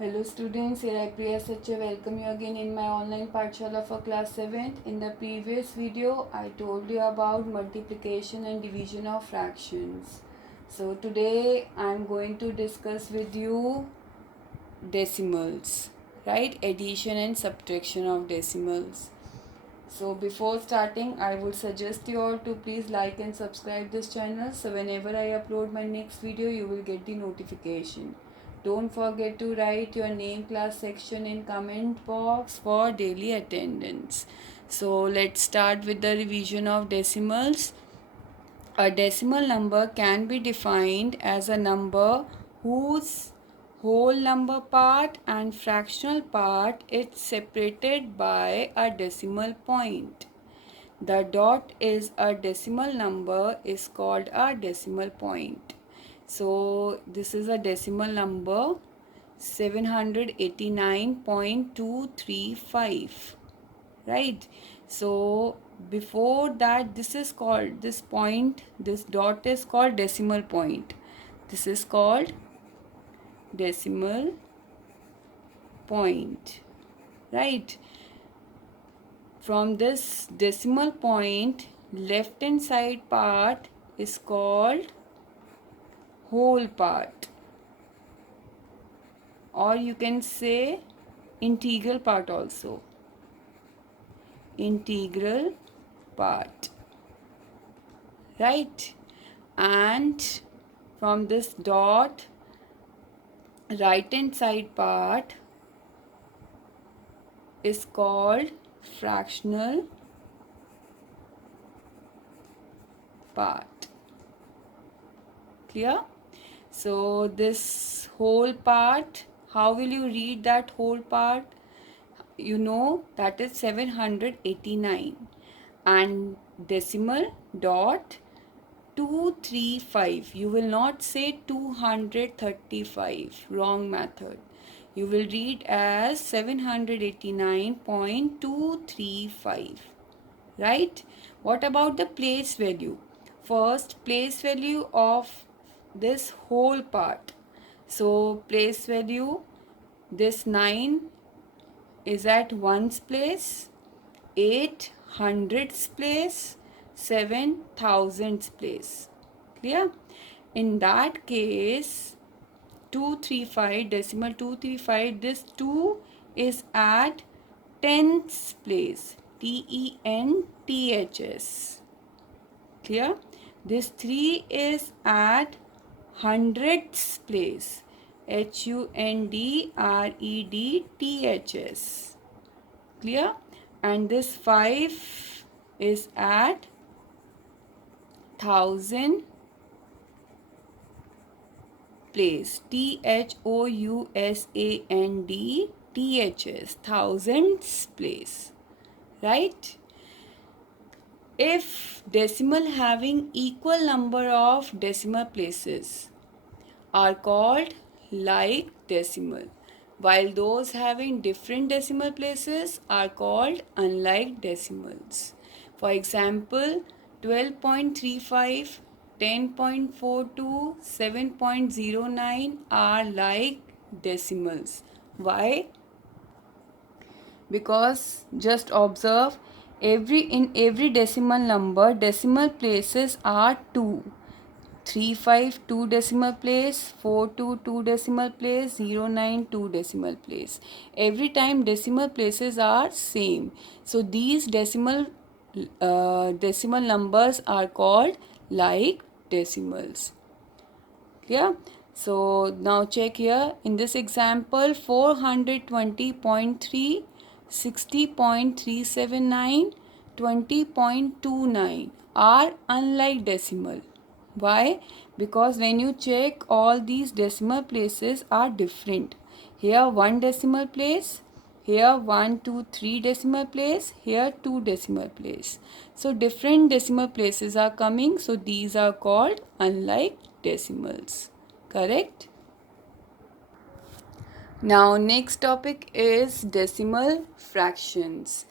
Hello students, here I Priya Sacha welcome you again in my online Pathshala for class 7th. In the previous video, I told you about multiplication and division of fractions. So today I am going to discuss with you decimals, right? Addition and subtraction of decimals. So before starting, I would suggest you all to please like and subscribe this channel, so whenever I upload my next video, you will get the notification. Don't forget to write your name, class section in comment box for daily attendance. So let's start with the revision of decimals. A decimal number can be defined as a number whose whole number part and fractional part is separated by a decimal point. The dot is a decimal number is called a decimal point. So this is a decimal number 789.235, right? So before that, this is called, this point, this dot is called decimal point. This is called decimal point, right? From this decimal point, left hand side part is called whole part, or you can say integral part also. Integral part, right? And from this dot, right hand side part is called fractional part. Clear? So this whole part, how will you read that whole part? You know that is 789 and decimal dot 235. You will not say 235, wrong method. You will read as 789.235, right? What about the place value? First, place value of this whole part. So place value, this 9 is at ones place, 8 hundredths place, 7 thousandths place. Clear? In that case, 235, decimal 235, this 2 is at tenths place, tenths. Clear? This 3 is at hundredths place, hundredths. Clear? And this 5 is at thousand place, thousandths, thousandths place, right? If decimal having equal number of decimal places are called like decimal, while those having different decimal places are called unlike decimals. For example, 12.35, 10.42, 7.09 are like decimals. Why? Because just observe, in every decimal number, decimal places are 2. 35 2 decimal place, 42 2 decimal place, 09 2 decimal place. Every time decimal places are same. So these decimal numbers are called like decimals. Clear? So now check here. In this example, 420.3, 60.379, 20.29 are unlike decimal. Why? Because when you check, all these decimal places are different. Here 1 decimal place, here 1 2 3 decimal place, here 2 decimal place. So different decimal places are coming, so these are called unlike decimals. Correct? Now next topic is decimal fractions.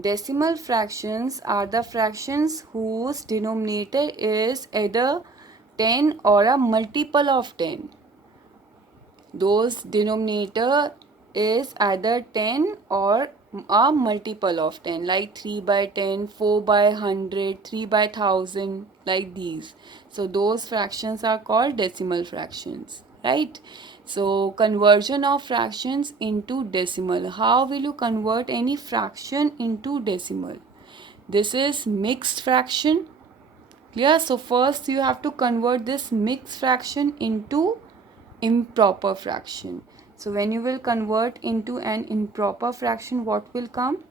Decimal fractions are the fractions whose denominator is either 10 or a multiple of 10. those denominator is either 10 or a multiple of 10, like 3 by 10, 4 by 100, 3 by 1000, like these. So those fractions are called decimal fractions, right? So conversion of fractions into decimal. How will you convert any fraction into decimal? This is mixed fraction. Clear? So first you have to convert this mixed fraction into improper fraction. So when you will convert into an improper fraction, what will come?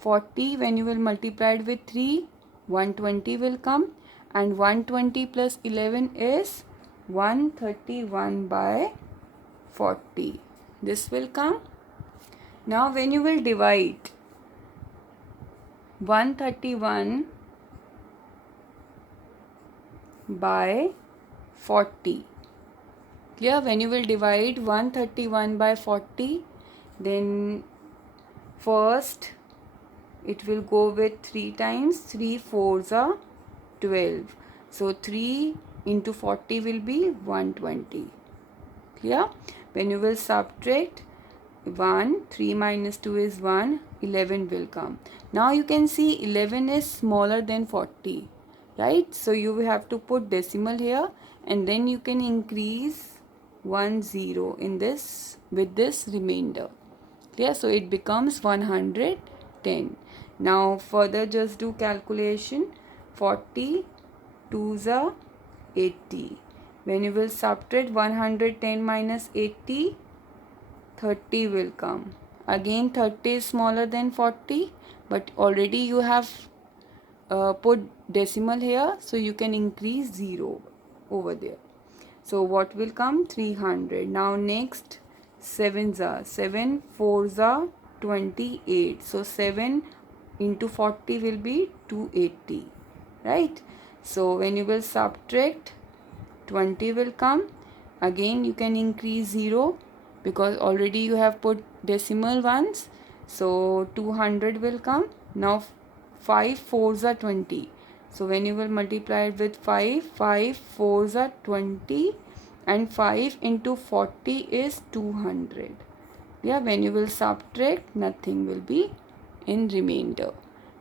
40, when you will multiply it with 3, 120 will come, and 120 plus 11 is 131 by 40. This will come. Now when you will divide 131 by 40. Clear? When you will divide 131 by 40, then first it will go with 3 times. 3 4s are 12. So 3 into 40 will be 120. Clear? When you will subtract 1, 3 minus 2 is 1, 11 will come. Now you can see 11 is smaller than 40, right? So you will have to put decimal here, and then you can increase 1 0 in this with this remainder. Clear? So it becomes 110. Now further just do calculation. 40 2s are 80. When you will subtract 110 minus 80, 30 will come. Again 30 is smaller than 40, but already you have put decimal here, so you can increase 0 over there. So what will come? 300. Now next 7s are 7 4s are 28. So 7 into 40 will be 280, right? So when you will subtract, 20 will come. Again you can increase 0 because already you have put decimal ones. So 200 will come. Now 5 4s are 20. So when you will multiply it with 5, 5 4s are 20, and 5 into 40 is 200. Yeah, when you will subtract, nothing will be in remainder.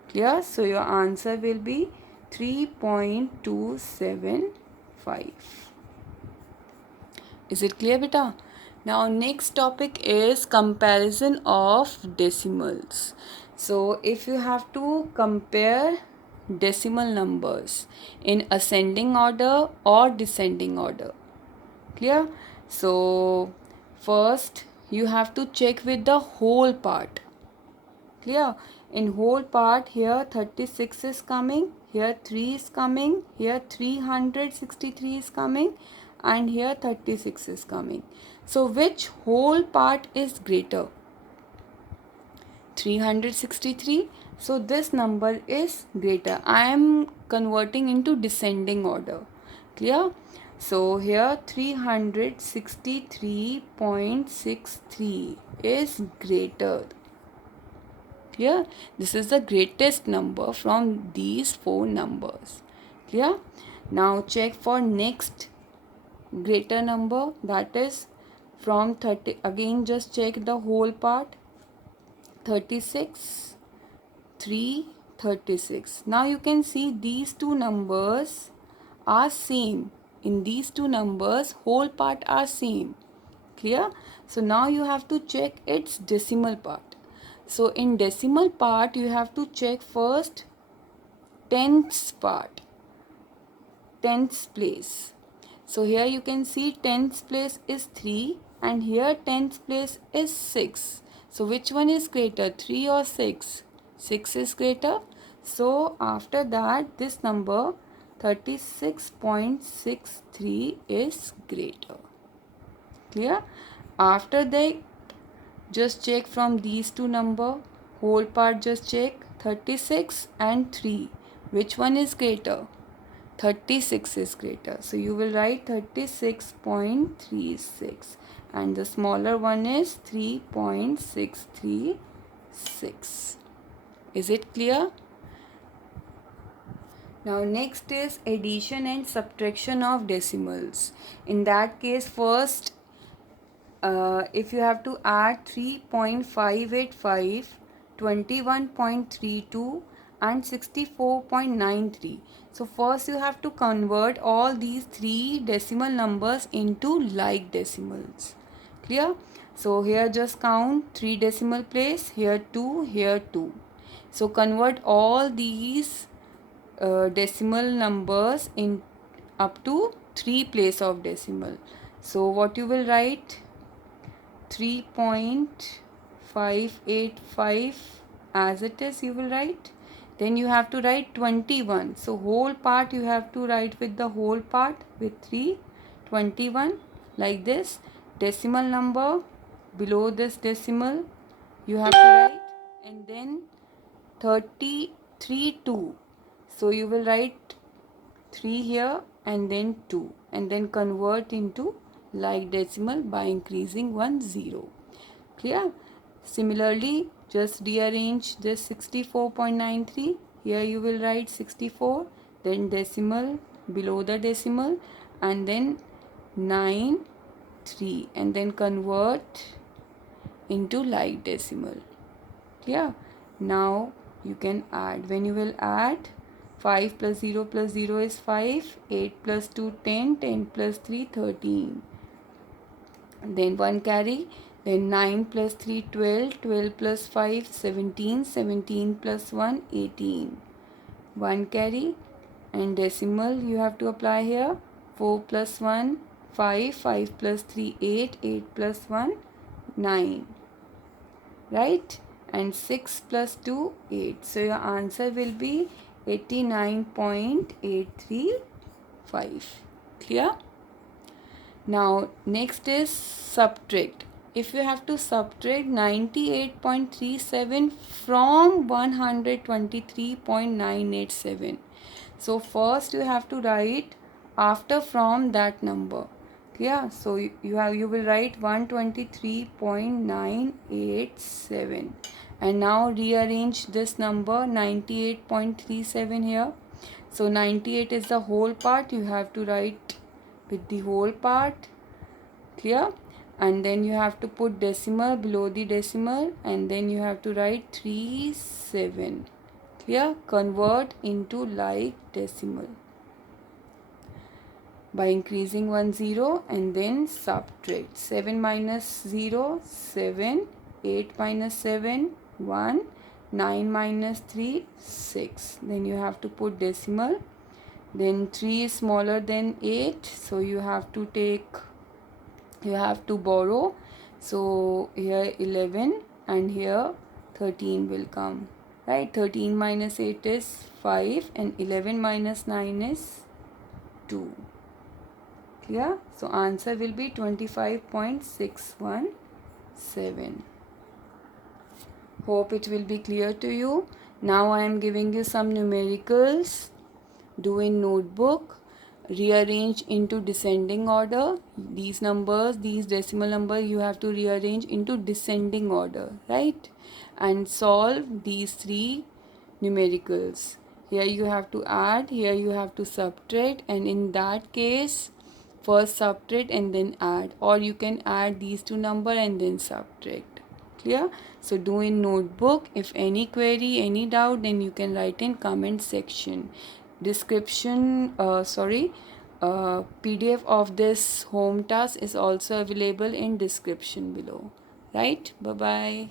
Clear? So your answer will be 3.275. Is it clear, beta? Now next topic is comparison of decimals. So if you have to compare decimal numbers in ascending order or descending order. Clear? So first you have to check with the whole part. Clear? In whole part, here 36 is coming, here 3 is coming, here 363 is coming, and here 36 is coming. So which whole part is greater? 363. So this number is greater. I am converting into descending order. Clear? So here 363.63 is greater. Clear? This is the greatest number from these 4 numbers. Clear? Now check for next greater number, that is from 30. Again just check the whole part. 36, 3, 36. Now you can see these two numbers are same. In these two numbers, whole part are same. Clear? So now you have to check its decimal part. So in decimal part, you have to check first tenths part, tenths place. So here you can see tenths place is 3 and here tenths place is 6. So which one is greater, 3 or 6? 6 is greater. So after that, this number 36.63 is greater. Clear? After that, just check from these two number, whole part just check 36 and 3. Which one is greater? 36 is greater. So you will write 36.36 and the smaller one is 3.636. Is it clear? Now next is addition and subtraction of decimals. In that case, first if you have to add 3.585, 21.32 and 64.93. So first you have to convert all these three decimal numbers into like decimals. Clear? So here just count 3 decimal place, here 2, here 2. So convert all these decimal numbers in up to 3 place of decimal. So what you will write? 3.585 as it is you will write. Then you have to write 21. So whole part you have to write with the whole part with 321 like this. Decimal number below this decimal you have to write, and then 33.2. So you will write 3 here and then 2 and then convert into like decimal by increasing 1 0. Clear? Similarly, just rearrange this 64.93. Here you will write 64, then decimal below the decimal, and then 9 3, and then convert into like decimal. Clear? Now you can add. When you will add, 5 plus 0 is 5, 8 plus 2 10, 10 plus 3 13. Then 1 carry, then 9 plus 3 12, 12 plus 5 17, 17 plus 1 18. 1 carry, and decimal you have to apply here. 4 plus 1 5, 5 plus 3 8, 8 plus 1 9. Right? And 6 plus 2 8. So your answer will be 89.835. Clear? Now next is subtract. If you have to subtract 98.37 from 123.987, so first you have to write after from that number. Yeah, so you will write 123.987, and now rearrange this number 98.37 here. So 98 is the whole part, you have to write with the whole part. Clear? And then you have to put decimal below the decimal, and then you have to write 37. Clear? Convert into like decimal by increasing 1 0 and then subtract. 7 minus 0 7, 8 minus 7 1, 9 minus 3 6. Then you have to put decimal. Then 3 is smaller than 8, so you have to borrow. So here 11 and here 13 will come. Right? 13 minus 8 is 5 and 11 minus 9 is 2. Clear? So answer will be 25.617. Hope it will be clear to you. Now I am giving you some numericals. Do in notebook. Rearrange into descending order. These numbers, these decimal numbers, you have to rearrange into descending order, right? And solve these three numericals. Here you have to add, here you have to subtract, and in that case first subtract and then add, or you can add these two numbers and then subtract. Clear? So do in notebook. If any query, any doubt, then you can write in comment section. PDF of this home task is also available in description below. Right? Bye bye.